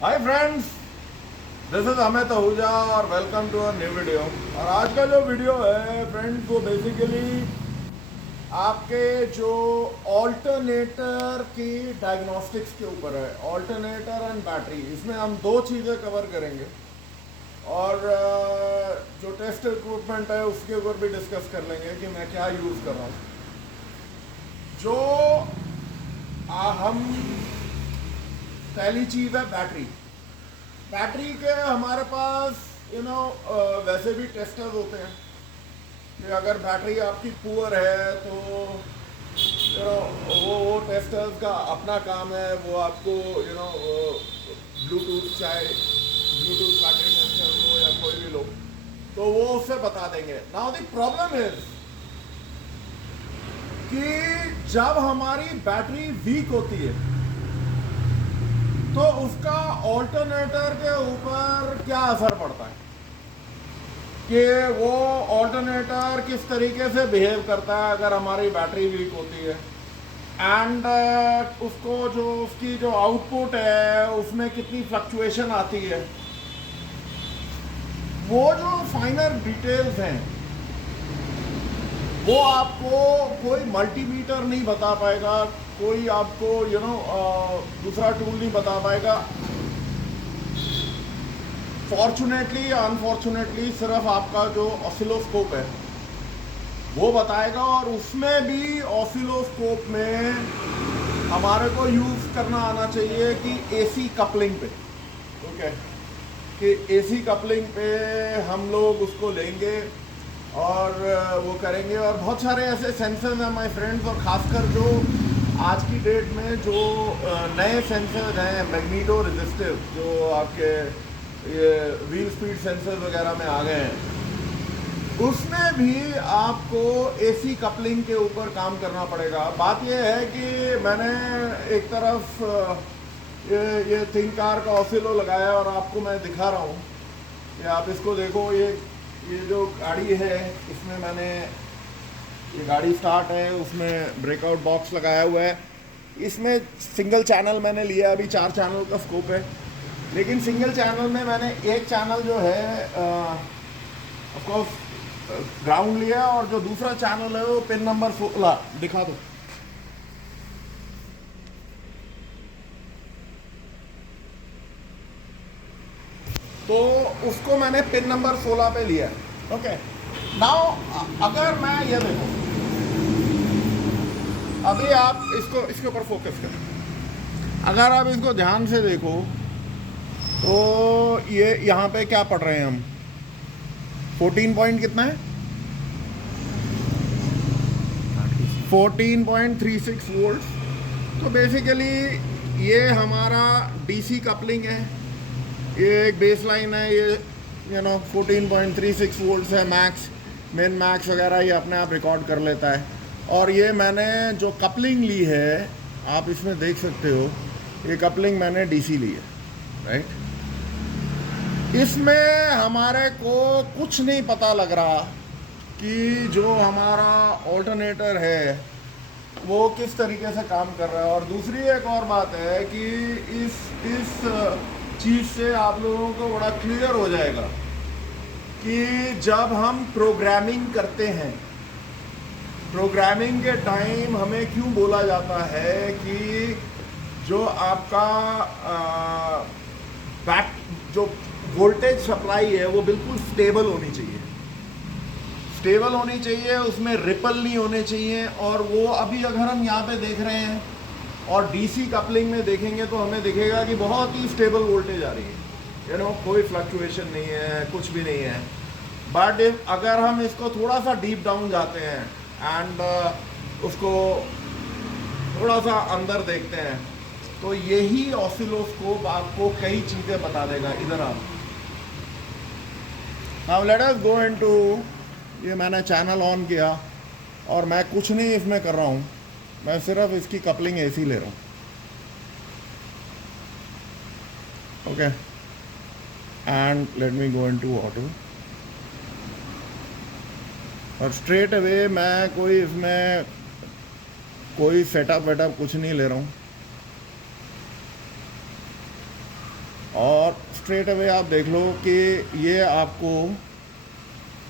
Hi friends, this is Amit Ahuja और welcome to a new video. और आज का जो वीडियो है फ्रेंड्स, वो बेसिकली आपके जो ऑल्टरनेटर की डायग्नोस्टिक्स के ऊपर है। ऑल्टरनेटर एंड बैटरी, इसमें हम दो चीज़ें कवर करेंगे और जो टेस्ट इक्विपमेंट है उसके ऊपर भी डिस्कस कर लेंगे कि मैं क्या यूज़ कर रहा हूँ। जो हम पहली चीज़ है बैटरी। बैटरी के हमारे पास वैसे भी टेस्टर्स होते हैं कि अगर बैटरी आपकी पुअर है तो वो टेस्टर्स का अपना काम है। वो आपको ब्लूटूथ, चाहे ब्लूटूथ बैटरी सेंसर लो या कोई भी लो, तो वो उससे बता देंगे। नाउ द प्रॉब्लम इज कि जब हमारी बैटरी वीक होती है तो उसका ऑल्टरनेटर के ऊपर क्या असर पड़ता है, कि वो ऑल्टरनेटर किस तरीके से बिहेव करता है अगर हमारी बैटरी वीक होती है। एंड उसको जो उसकी जो आउटपुट है उसमें कितनी फ्लक्चुएशन आती है, वो जो फाइनर डिटेल्स हैं वो आपको कोई मल्टीमीटर नहीं बता पाएगा, कोई आपको दूसरा टूल नहीं बता पाएगा। फॉर्चुनेटली या अनफॉर्चुनेटली सिर्फ आपका जो ऑसिलोस्कोप है वो बताएगा। और उसमें भी ऑसिलोस्कोप में हमारे को यूज़ करना आना चाहिए कि एसी कपलिंग पे, ओके, कि एसी कपलिंग पे हम लोग उसको लेंगे और वो करेंगे। और बहुत सारे ऐसे सेंसर्स हैं माय फ्रेंड्स, और ख़ासकर जो आज की डेट में जो नए सेंसर्स हैं मैग्नीटो रेजिस्टिव, जो आपके ये व्हील स्पीड सेंसर वगैरह में आ गए हैं, उसमें भी आपको एसी कपलिंग के ऊपर काम करना पड़ेगा। बात यह है कि मैंने एक तरफ ये थिंक कार का ऑसिलो लगाया और आपको मैं दिखा रहा हूँ कि आप इसको देखो। ये जो गाड़ी है इसमें मैंने, ये गाड़ी स्टार्ट है, उसमें ब्रेकआउट बॉक्स लगाया हुआ है। इसमें सिंगल चैनल मैंने लिया, अभी 4 चैनल का स्कोप है, लेकिन सिंगल चैनल में मैंने एक चैनल जो है ऑफकोर्स ग्राउंड लिया, और जो दूसरा चैनल है वो पिन नंबर 16 दिखा दो। तो उसको मैंने पिन नंबर 16 पे लिया है, ओके। नाउ अगर मैं ये देखो, अभी आप इसके ऊपर फोकस करें, अगर आप इसको ध्यान से देखो तो ये यहाँ पे क्या पढ़ रहे हैं हम, 14 पॉइंट कितना है, 14.36 वोल्ट। तो बेसिकली ये हमारा डीसी कपलिंग है, ये एक बेस लाइन है, ये 14.36 वोल्ट है मैक्स, मिन मैक्स वगैरह ये अपने आप रिकॉर्ड कर लेता है। और ये मैंने जो कपलिंग ली है, आप इसमें देख सकते हो, ये कपलिंग मैंने डीसी ली है, राइट। इसमें हमारे को कुछ नहीं पता लग रहा कि जो हमारा ऑल्टरनेटर है वो किस तरीके से काम कर रहा है। और दूसरी एक और बात है कि इस चीज़ से आप लोगों को बड़ा क्लियर हो जाएगा कि जब हम प्रोग्रामिंग करते हैं, प्रोग्रामिंग के टाइम हमें क्यों बोला जाता है कि जो आपका जो वोल्टेज सप्लाई है वो बिल्कुल स्टेबल होनी चाहिए, स्टेबल होनी चाहिए, उसमें रिपल नहीं होने चाहिए। और वो अभी अगर हम यहाँ पे देख रहे हैं और डीसी कपलिंग में देखेंगे तो हमें दिखेगा कि बहुत ही स्टेबल वोल्टेज आ रही है, कोई फ्लक्चुएशन नहीं है, कुछ भी नहीं है। बट अगर हम इसको थोड़ा सा डीप डाउन जाते हैं एंड उसको थोड़ा सा अंदर देखते हैं तो यही ऑसिलोस्कोप आपको कई चीज़ें बता देगा। इधर आप now let us go into, ये मैंने चैनल ऑन किया और मैं कुछ नहीं इसमें कर रहा हूँ, मैं सिर्फ इसकी कपलिंग एसी ले रहा हूँ, okay. And let me go into auto, और स्ट्रेट अवे मैं कोई इसमें कोई सेटअप वेटअप कुछ नहीं ले रहा हूँ। और स्ट्रेट अवे आप देख लो कि ये आपको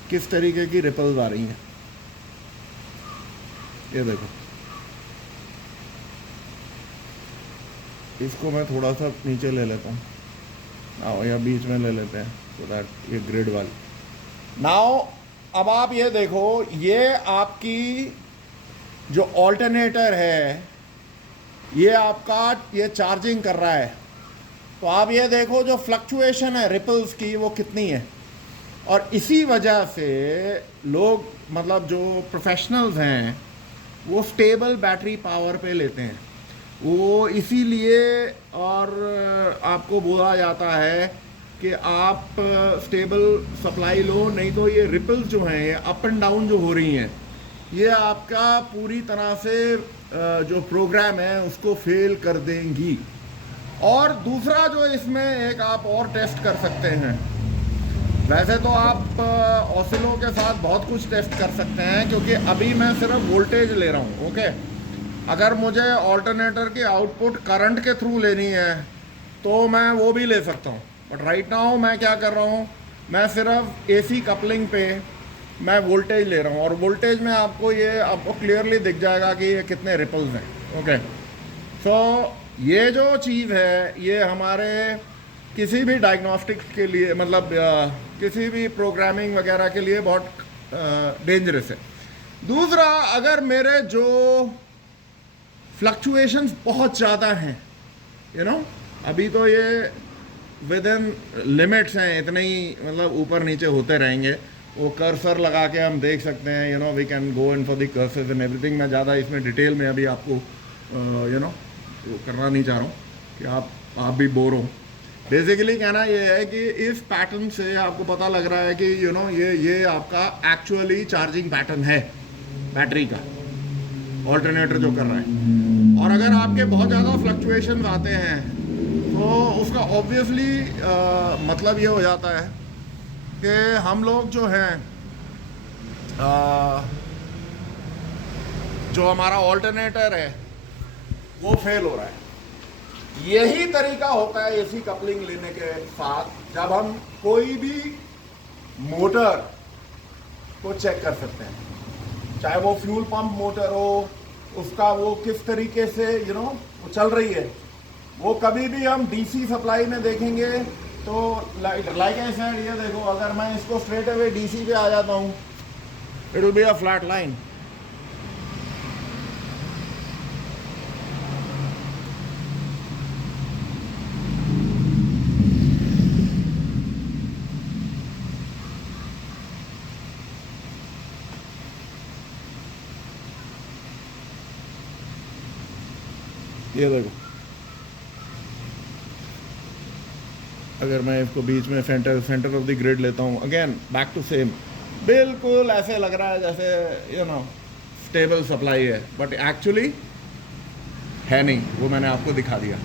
किस तरीके की रिपल्स आ रही हैं। ये देखो, इसको मैं थोड़ा सा नीचे ले लेता हूँ, आओ या बीच में ले लेते हैं तो दैट ये ग्रिड वाली। नाउ अब आप ये देखो, ये आपकी जो ऑल्टरनेटर है ये आपका ये चार्जिंग कर रहा है, तो आप ये देखो जो फ्लक्चुएशन है रिपल्स की वो कितनी है। और इसी वजह से लोग मतलब जो प्रोफेशनल्स हैं वो स्टेबल बैटरी पावर पे लेते हैं, वो इसीलिए और आपको बोला जाता है कि आप स्टेबल सप्लाई लो, नहीं तो ये रिपल्स जो हैं ये अप एंड डाउन जो हो रही हैं ये आपका पूरी तरह से जो प्रोग्राम है उसको फेल कर देंगी। और दूसरा जो इसमें एक आप और टेस्ट कर सकते हैं, वैसे तो आप ऑसिलो के साथ बहुत कुछ टेस्ट कर सकते हैं क्योंकि अभी मैं सिर्फ वोल्टेज ले रहा हूँ, ओके। अगर मुझे ऑल्टरनेटर की आउटपुट करंट के थ्रू लेनी है तो मैं वो भी ले सकता हूँ, बट राइट नाउ मैं क्या कर रहा हूँ, मैं सिर्फ एसी कपलिंग पे मैं वोल्टेज ले रहा हूँ और वोल्टेज में आपको ये आपको क्लियरली दिख जाएगा कि ये कितने रिपल्स हैं, ओके। सो ये जो चीज़ है ये हमारे किसी भी डायग्नोस्टिक्स के लिए मतलब किसी भी प्रोग्रामिंग वगैरह के लिए बहुत डेंजरस है। दूसरा, अगर मेरे जो फ्लक्चुएशंस बहुत ज़्यादा हैं, यू नो, अभी तो ये विद इन लिमिट्स हैं, इतने ही मतलब ऊपर नीचे होते रहेंगे, वो कर्सर लगा के हम देख सकते हैं, you know, we can go in for the cursors and everything. मैं ज़्यादा इसमें डिटेल में अभी आपको यू नो करना नहीं चाह रहा हूँ कि आप भी बोर हो। बेसिकली कहना ये है कि इस पैटर्न से आपको पता लग रहा है कि यू नो ये आपका एक्चुअली चार्जिंग पैटर्न है बैटरी का, ऑल्टरनेटर जो कर रहा है। और अगर आपके बहुत ज़्यादा फ्लक्चुएशन आते हैं तो उसका ऑब्वियसली मतलब ये हो जाता है कि हम लोग जो हैं जो हमारा ऑल्टरनेटर है वो फेल हो रहा है। यही तरीका होता है एसी कपलिंग लेने के साथ, जब हम कोई भी मोटर को चेक कर सकते हैं, चाहे वो फ्यूल पंप मोटर हो, उसका वो किस तरीके से यू नो वो चल रही है। वो कभी भी हम डीसी सप्लाई में देखेंगे तो लाइक आई सेड, ये देखो, अगर मैं इसको स्ट्रेट अवे डीसी पे आ जाता हूँ it will be a flat line. ये देखो, अगर मैं इसको बीच में सेंटर ऑफ द ग्रिड लेता हूँ, अगेन बैक टू सेम, बिल्कुल ऐसे लग रहा है जैसे यू नो स्टेबल सप्लाई है, बट एक्चुअली है नहीं, वो मैंने आपको दिखा दिया।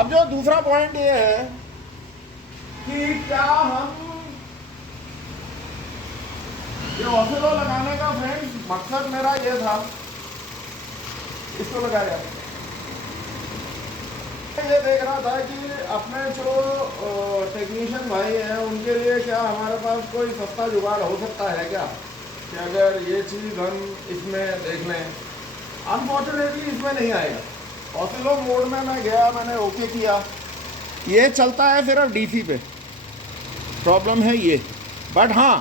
अब जो दूसरा पॉइंट ये है कि क्या हम ये ऑसिलो लगाने का फ्रेंड्स मकसद मेरा ये था, इसको लगाया ये देख रहा था कि अपने जो टेक्नीशियन भाई हैं उनके लिए क्या हमारे पास कोई सस्ता जुगाड़ हो सकता है क्या, कि अगर ये चीज़ हम इसमें देख लें। अनफॉर्चुनेटली इसमें नहीं आएगा। ऑसिलो मोड में मैं गया, मैंने ओके किया, ये चलता है सिर्फ डीसी पे, प्रॉब्लम है ये। बट हाँ,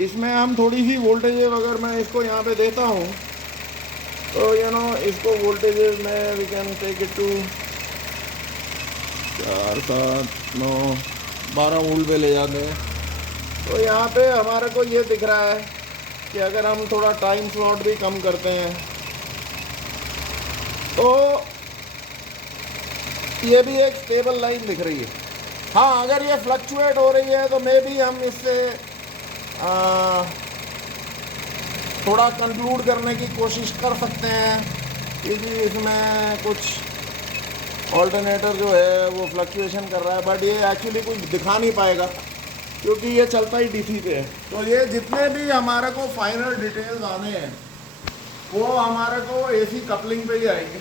इसमें हम थोड़ी सी वोल्टेज अगर मैं इसको यहाँ पे देता हूँ तो यू नो इसको वोल्टेज में we can take it to 4, 7, 9, 12 volt पे ले जाते हैं। तो यहाँ पे हमारे को ये दिख रहा है कि अगर हम थोड़ा टाइम स्लॉट भी कम करते हैं तो ये भी एक स्टेबल लाइन दिख रही है। हाँ, अगर ये फ्लक्चुएट हो रही है तो मे भी हम इससे थोड़ा कंक्लूड करने की कोशिश कर सकते हैं क्योंकि इसमें कुछ ऑल्टरनेटर जो है वो फ्लक्चुएशन कर रहा है, बट ये एक्चुअली कुछ दिखा नहीं पाएगा क्योंकि ये चलता ही डीसी पे है। तो ये जितने भी हमारे को फाइनल डिटेल्स आने हैं वो हमारे को एसी कपलिंग पे ही आएंगे,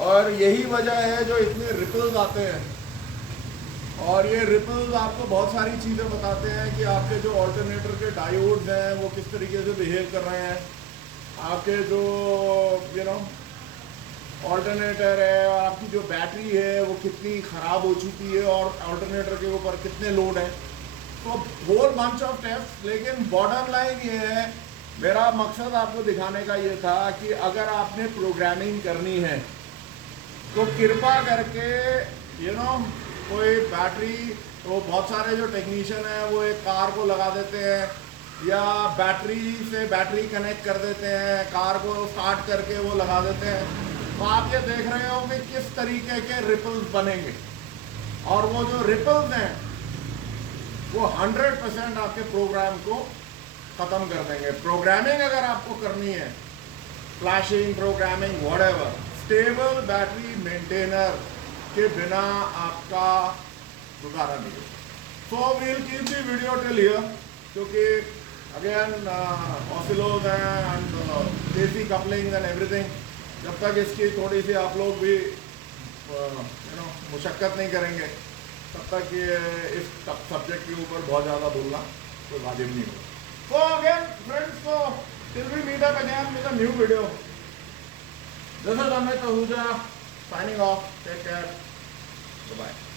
और यही वजह है जो इतने रिपल्स आते हैं और ये रिपल्स आपको बहुत सारी चीज़ें बताते हैं कि आपके जो ऑल्टरनेटर के डायोड्स हैं वो किस तरीके से बिहेव कर रहे हैं, आपके जो ऑल्टरनेटर है और आपकी जो बैटरी है वो कितनी ख़राब हो चुकी है और ऑल्टरनेटर के ऊपर कितने लोड है। तो होल बंच ऑफ टेस्ट। लेकिन बॉटम लाइन ये है, मेरा मकसद आपको दिखाने का ये था कि अगर आपने प्रोग्रामिंग करनी है तो कृपा करके कोई बैटरी, तो बहुत सारे जो टेक्नीशियन हैं वो एक कार को लगा देते हैं या बैटरी से बैटरी कनेक्ट कर देते हैं, कार को स्टार्ट करके वो लगा देते हैं। तो आप ये देख रहे हो कि किस तरीके के रिपल्स बनेंगे, और वो जो रिपल्स हैं वो 100% आपके प्रोग्राम को ख़त्म कर देंगे। प्रोग्रामिंग अगर आपको करनी है, flashing programming whatever, stable battery maintainer के बिना आपका गुजारा नहीं है। So we'll keep the video till here, क्योंकि अगेन ऑसिलोज हैं एंड देसी कपलिंग एंड एवरीथिंग, जब तक इसकी थोड़ी सी आप लोग भी मुशक्क़त नहीं करेंगे तब तक ये इस सब्जेक्ट के ऊपर बहुत ज़्यादा बोलना कोई वाजिब नहीं होगा। So again, friends, so till we meet up again with a new video. This is Amit Ahuja signing off. Take care. Bye bye.